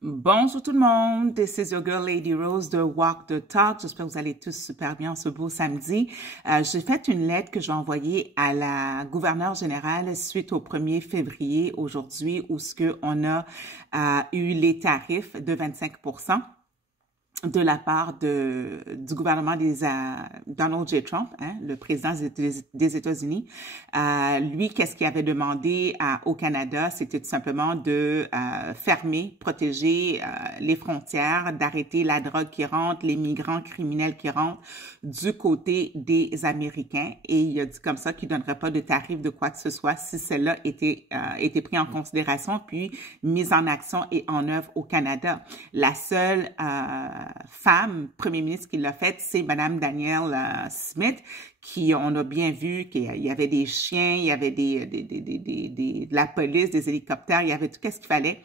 Bonjour tout le monde, this is your girl Lady Rose de Walk the Talk. J'espère que vous allez tous super bien ce beau samedi. J'ai fait une lettre que j'ai envoyée à la gouverneure générale suite au 1er février aujourd'hui où on a eu les tarifs de 25% de la part du gouvernement Donald J. Trump, hein, le président des États-Unis. Lui, qu'est-ce qu'il avait demandé au Canada? C'était tout simplement de fermer, protéger les frontières, d'arrêter la drogue qui rentre, les migrants criminels qui rentrent du côté des Américains. Et il a dit comme ça qu'il ne donnerait pas de tarif de quoi que ce soit si cela était pris en considération puis mis en action et en œuvre au Canada. La seule femme premier ministre qui l'a fait, c'est Madame Danielle Smith, qui on a bien vu qu'il y avait des chiens, il y avait de la police, des hélicoptères, il y avait tout ce qu'il fallait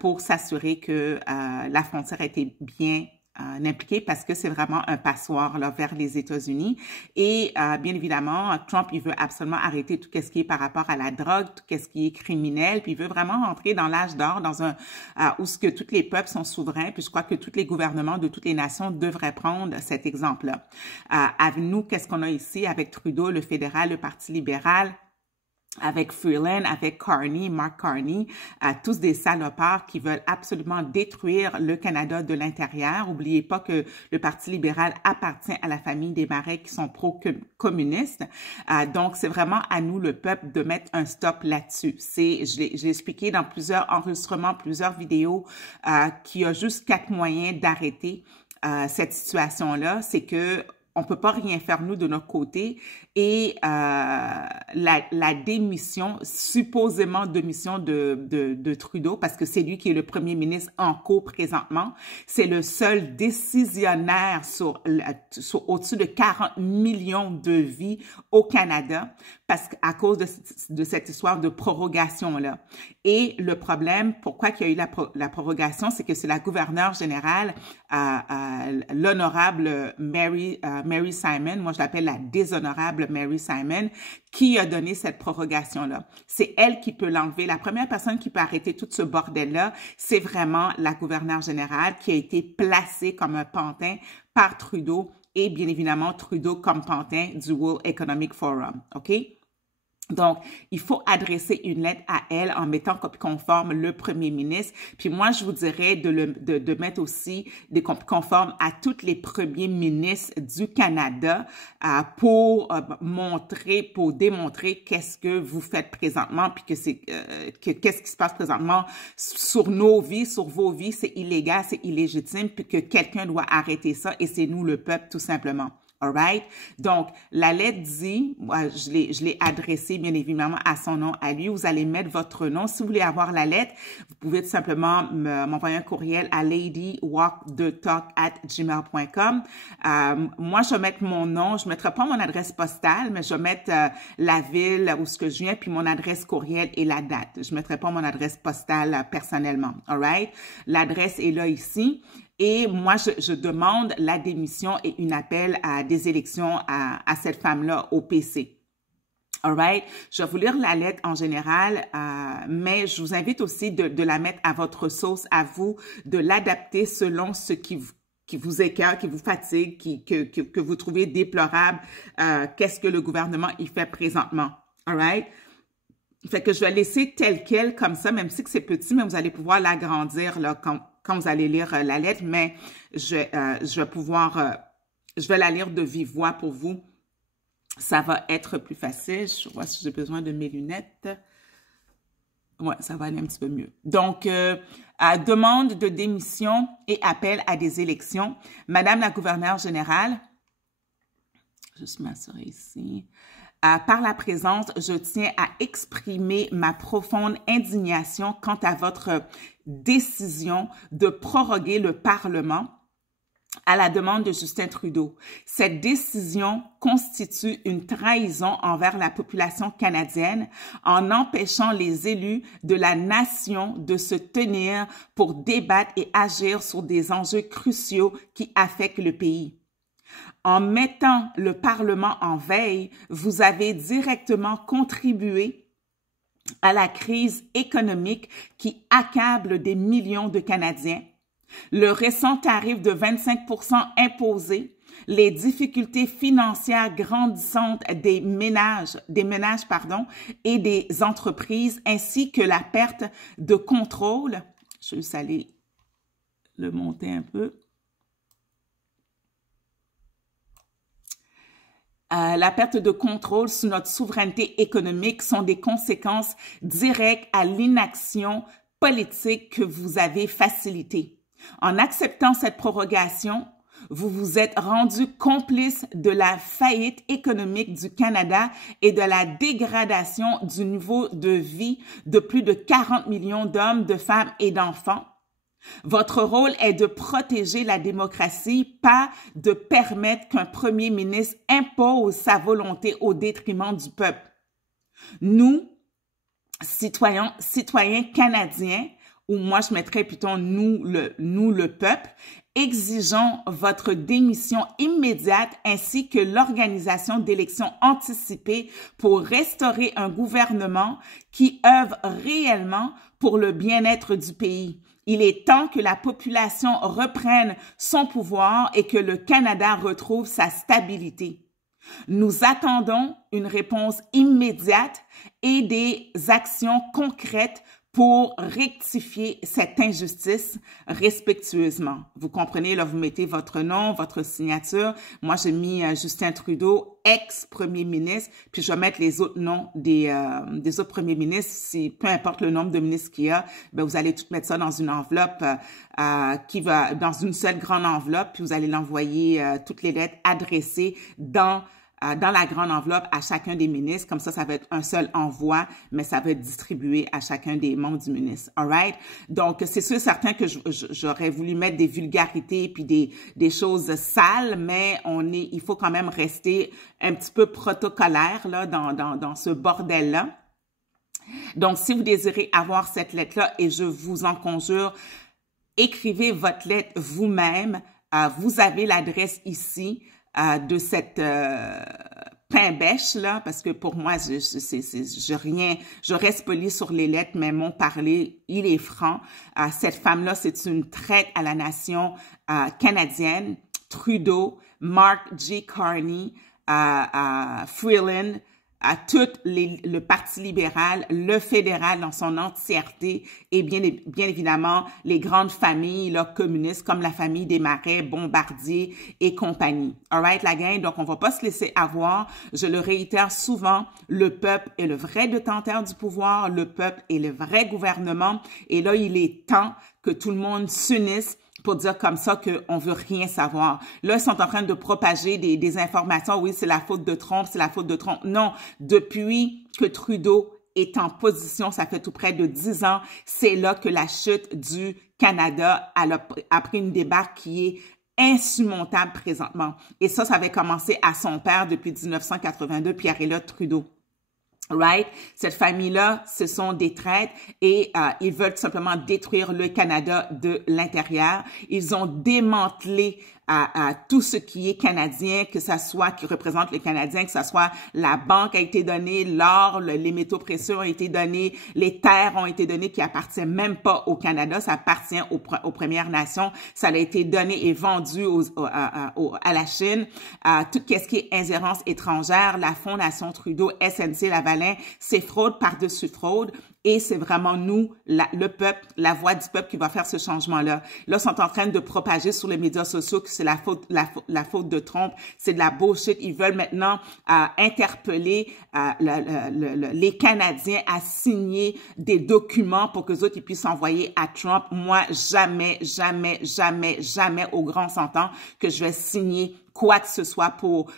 pour s'assurer que la frontière était bien impliqué parce que c'est vraiment un passoire là, vers les États-Unis. Et bien évidemment, Trump, il veut absolument arrêter tout ce qui est par rapport à la drogue, tout ce qui est criminel, puis il veut vraiment rentrer dans l'âge d'or, dans un où ce que tous les peuples sont souverains, puis je crois que tous les gouvernements de toutes les nations devraient prendre cet exemple-là. Avec nous, qu'est-ce qu'on a ici avec Trudeau, le fédéral, le Parti libéral, avec Freeland, avec Carney, Mark Carney, tous des salopards qui veulent absolument détruire le Canada de l'intérieur. N'oubliez pas que le Parti libéral appartient à la famille des Marais qui sont pro-communistes. Donc, c'est vraiment à nous, le peuple, de mettre un stop là-dessus. Je l'ai expliqué dans plusieurs enregistrements, plusieurs vidéos, qu'il y a juste 4 moyens d'arrêter cette situation-là. C'est que on peut pas rien faire, nous, de notre côté. Et la démission, supposément démission de Trudeau, parce que c'est lui qui est le premier ministre en cours présentement, c'est le seul décisionnaire sur au-dessus de 40 millions de vies au Canada, parce qu'à cause de cette histoire de prorogation-là. Et le problème, pourquoi il y a eu la prorogation, c'est que c'est la gouverneure générale, l'honorable Mary Simon, moi je l'appelle la déshonorable Mary Simon, qui a donné cette prorogation-là. C'est elle qui peut l'enlever. La première personne qui peut arrêter tout ce bordel-là, c'est vraiment la gouverneure générale qui a été placée comme un pantin par Trudeau et bien évidemment Trudeau comme pantin du World Economic Forum. OK? Donc, il faut adresser une lettre à elle en mettant copie conforme le premier ministre. Puis moi, je vous dirais de mettre aussi des copies conformes à tous les premiers ministres du Canada pour démontrer qu'est-ce que vous faites présentement, puis qu'est-ce qui se passe présentement sur nos vies, sur vos vies. C'est illégal, c'est illégitime, puis que quelqu'un doit arrêter ça et c'est nous, le peuple, tout simplement. All right? Donc, la lettre dit, moi, je l'ai adressée bien évidemment à son nom, à lui. Vous allez mettre votre nom. Si vous voulez avoir la lettre, vous pouvez tout simplement m'envoyer un courriel à ladywalkthetalk@gmail.com. Moi, je vais mettre mon nom. Je ne mettrai pas mon adresse postale, mais je vais mettre la ville où je viens, puis mon adresse courriel et la date. Je ne mettrai pas mon adresse postale personnellement. All right? L'adresse est là ici. Et moi, je demande la démission et un appel à des élections à cette femme-là au PC. All right? Je vais vous lire la lettre en général, mais je vous invite aussi de la mettre à votre sauce, à vous, de l'adapter selon ce qui vous écœure, qui vous fatigue, que vous trouvez déplorable, qu'est-ce que le gouvernement y fait présentement. All right? Fait que je vais laisser tel quel comme ça, même si c'est petit, mais vous allez pouvoir l'agrandir là quand vous allez lire la lettre, mais je vais la lire de vive voix pour vous. Ça va être plus facile. Je vois si j'ai besoin de mes lunettes. Ouais, ça va aller un petit peu mieux. Donc, demande de démission et appel à des élections. Madame la gouverneure générale, juste m'assurer ici. Par la présence, je tiens à exprimer ma profonde indignation quant à votre décision de proroguer le Parlement à la demande de Justin Trudeau. Cette décision constitue une trahison envers la population canadienne en empêchant les élus de la nation de se tenir pour débattre et agir sur des enjeux cruciaux qui affectent le pays. En mettant le Parlement en veille, vous avez directement contribué à la crise économique qui accable des millions de Canadiens, le récent tarif de 25% imposé, les difficultés financières grandissantes des ménages, et des entreprises, ainsi que la perte de contrôle. Je vais juste aller le monter un peu. La perte de contrôle sous notre souveraineté économique sont des conséquences directes à l'inaction politique que vous avez facilitée. En acceptant cette prorogation, vous vous êtes rendu complice de la faillite économique du Canada et de la dégradation du niveau de vie de plus de 40 millions d'hommes, de femmes et d'enfants. Votre rôle est de protéger la démocratie, pas de permettre qu'un premier ministre impose sa volonté au détriment du peuple. Nous, citoyens canadiens, ou moi je mettrais plutôt nous le peuple, exigeons votre démission immédiate ainsi que l'organisation d'élections anticipées pour restaurer un gouvernement qui œuvre réellement pour le bien-être du pays. Il est temps que la population reprenne son pouvoir et que le Canada retrouve sa stabilité. Nous attendons une réponse immédiate et des actions concrètes pour rectifier cette injustice respectueusement. Vous comprenez, là, vous mettez votre nom, votre signature. Moi, j'ai mis Justin Trudeau, ex-premier ministre, puis je vais mettre les autres noms des autres premiers ministres. Si, peu importe le nombre de ministres qu'il y a, ben, vous allez tout mettre ça dans une enveloppe dans une seule grande enveloppe, puis vous allez l'envoyer, toutes les lettres adressées dans la grande enveloppe à chacun des ministres. Comme ça va être un seul envoi, mais ça va être distribué à chacun des membres du ministre. All right? Donc, c'est sûr certain que j'aurais voulu mettre des vulgarités puis des choses sales, mais il faut quand même rester un petit peu protocolaire là, dans ce bordel-là. Donc, si vous désirez avoir cette lettre-là, et je vous en conjure, écrivez votre lettre vous-même. Vous avez l'adresse ici. De cette pain bêche là, parce que pour moi je reste polie sur les lettres, mais mon parler il est franc. Cette femme là, c'est une traite à la nation canadienne. Trudeau, Mark J. Carney, Freeland, à tout le Parti libéral, le fédéral dans son entièreté et bien évidemment les grandes familles là, communistes comme la famille des Marais, Bombardier et compagnie. All right, la gang? Donc, on va pas se laisser avoir. Je le réitère souvent, le peuple est le vrai détenteur du pouvoir, le peuple est le vrai gouvernement et là, il est temps que tout le monde s'unisse pour dire comme ça qu'on veut rien savoir. Là, ils sont en train de propager des informations. Oui, c'est la faute de Trump, c'est la faute de Trump. Non, depuis que Trudeau est en position, ça fait tout près de 10 ans, c'est là que la chute du Canada a pris une débarque qui est insurmontable présentement. Et ça avait commencé à son père depuis 1982, Pierre-Éliott Trudeau. Right? Cette famille-là, ce sont des traîtres et ils veulent tout simplement détruire le Canada de l'intérieur. Ils ont démantelé tout ce qui est canadien, que ça soit qui représente les Canadiens, que ça soit la banque a été donnée, l'or, les métaux précieux ont été donnés, les terres ont été données qui appartiennent même pas au Canada, ça appartient aux Premières Nations, ça a été donné et vendu à la Chine, tout ce qui est ingérence étrangère, la Fondation Trudeau, SNC-Lavalin, c'est fraude par-dessus fraude. Et c'est vraiment nous, le peuple, la voix du peuple qui va faire ce changement-là. Là, ils sont en train de propager sur les médias sociaux que c'est la faute de Trump. C'est de la bullshit. Ils veulent maintenant interpeller les Canadiens à signer des documents pour que les autres ils puissent envoyer à Trump. Moi, jamais, au grand s'entend que je vais signer quoi que ce soit pour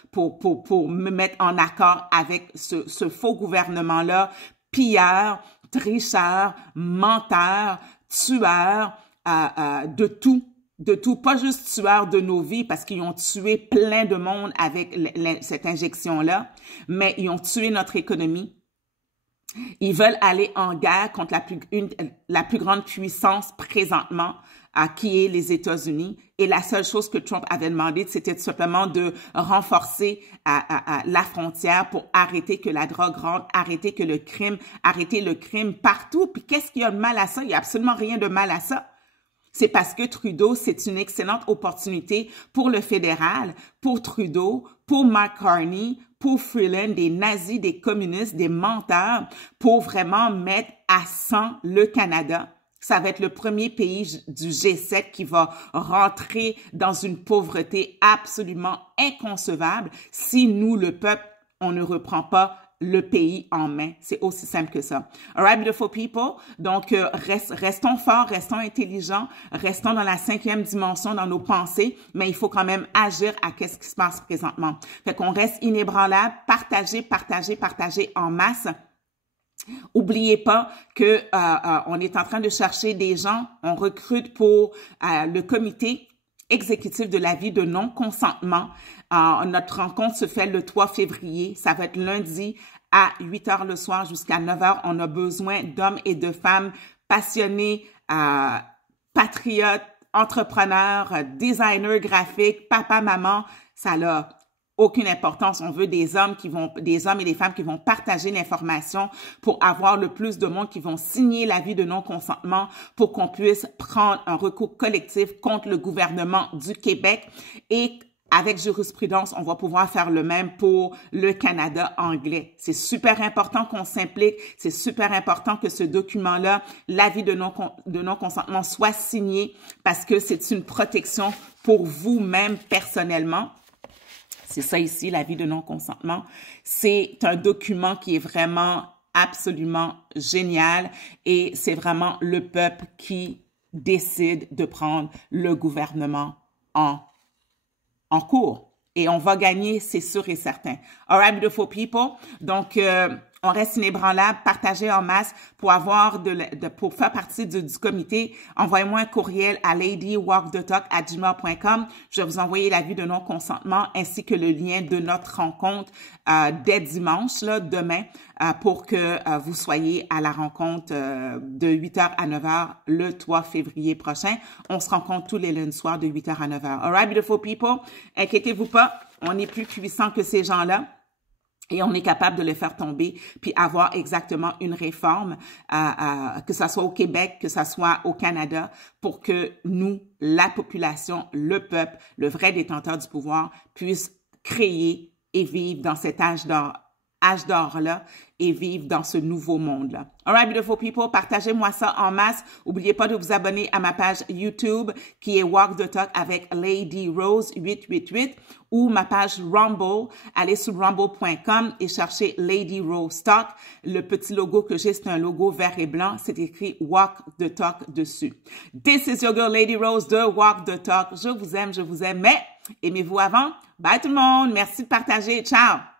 me mettre en accord avec ce faux gouvernement-là, pilleur, tricheurs, menteurs, tueurs, de tout, pas juste tueurs de nos vies parce qu'ils ont tué plein de monde avec cette injection-là, mais ils ont tué notre économie. Ils veulent aller en guerre contre la plus grande puissance présentement, qui est les États-Unis. Et la seule chose que Trump avait demandé, c'était tout simplement de renforcer la frontière pour arrêter que la drogue rentre, arrêter le crime partout. Puis qu'est-ce qu'il y a de mal à ça? Il n'y a absolument rien de mal à ça. C'est parce que Trudeau, c'est une excellente opportunité pour le fédéral, pour Trudeau, pour Mark Carney, pour Freeland, des nazis, des communistes, des menteurs, pour vraiment mettre à 100 le Canada. Ça va être le premier pays du G7 qui va rentrer dans une pauvreté absolument inconcevable si nous, le peuple, on ne reprend pas le pays en main. C'est aussi simple que ça. All right, beautiful people. Donc, restons forts, restons intelligents, restons dans la 5e dimension dans nos pensées, mais il faut quand même agir à qu'est-ce qui se passe présentement. Fait qu'on reste inébranlable, partagez en masse. Oubliez pas que on est en train de chercher des gens, on recrute pour le comité exécutif de l'avis de non-consentement. Notre rencontre se fait le 3 février. Ça va être lundi à 8 h le soir jusqu'à 9 h. On a besoin d'hommes et de femmes passionnés, patriotes, entrepreneurs, designers graphiques, papa, maman. Ça n'a aucune importance. On veut des hommes et des femmes qui vont partager l'information pour avoir le plus de monde qui vont signer l'avis de non-consentement pour qu'on puisse prendre un recours collectif contre le gouvernement du Québec. Et avec jurisprudence, on va pouvoir faire le même pour le Canada anglais. C'est super important qu'on s'implique. C'est super important que ce document-là, l'avis de non-consentement, soit signé parce que c'est une protection pour vous-même personnellement. C'est ça ici, l'avis de non-consentement. C'est un document qui est vraiment absolument génial et c'est vraiment le peuple qui décide de prendre le gouvernement en cours. Et on va gagner, c'est sûr et certain. All right, beautiful people. Donc, on reste inébranlable, partagez en masse pour pour faire partie du comité. Envoyez-moi un courriel à ladywalkthetalk@gmail.com. Je vais vous envoyer l'avis de non-consentement ainsi que le lien de notre rencontre dès dimanche, là, demain, pour que vous soyez à la rencontre de 8 h à 9 h le 3 février prochain. On se rencontre tous les lundis soirs de 8 h à 9 h. All right, beautiful people. Inquiétez-vous pas, on est plus puissant que ces gens-là. Et on est capable de le faire tomber, puis avoir exactement une réforme, que ça soit au Québec, que ça soit au Canada, pour que nous, la population, le peuple, le vrai détenteur du pouvoir, puisse créer et vivre dans cet âge d'or-là et vivre dans ce nouveau monde-là. All right, beautiful people, partagez-moi ça en masse. N'oubliez pas de vous abonner à ma page YouTube qui est Walk the Talk avec Lady Rose 888 ou ma page Rumble. Allez sur rumble.com et cherchez Lady Rose Talk. Le petit logo que j'ai, c'est un logo vert et blanc. C'est écrit Walk the Talk dessus. This is your girl Lady Rose de Walk the Talk. Je vous aime, mais aimez-vous avant. Bye tout le monde. Merci de partager. Ciao.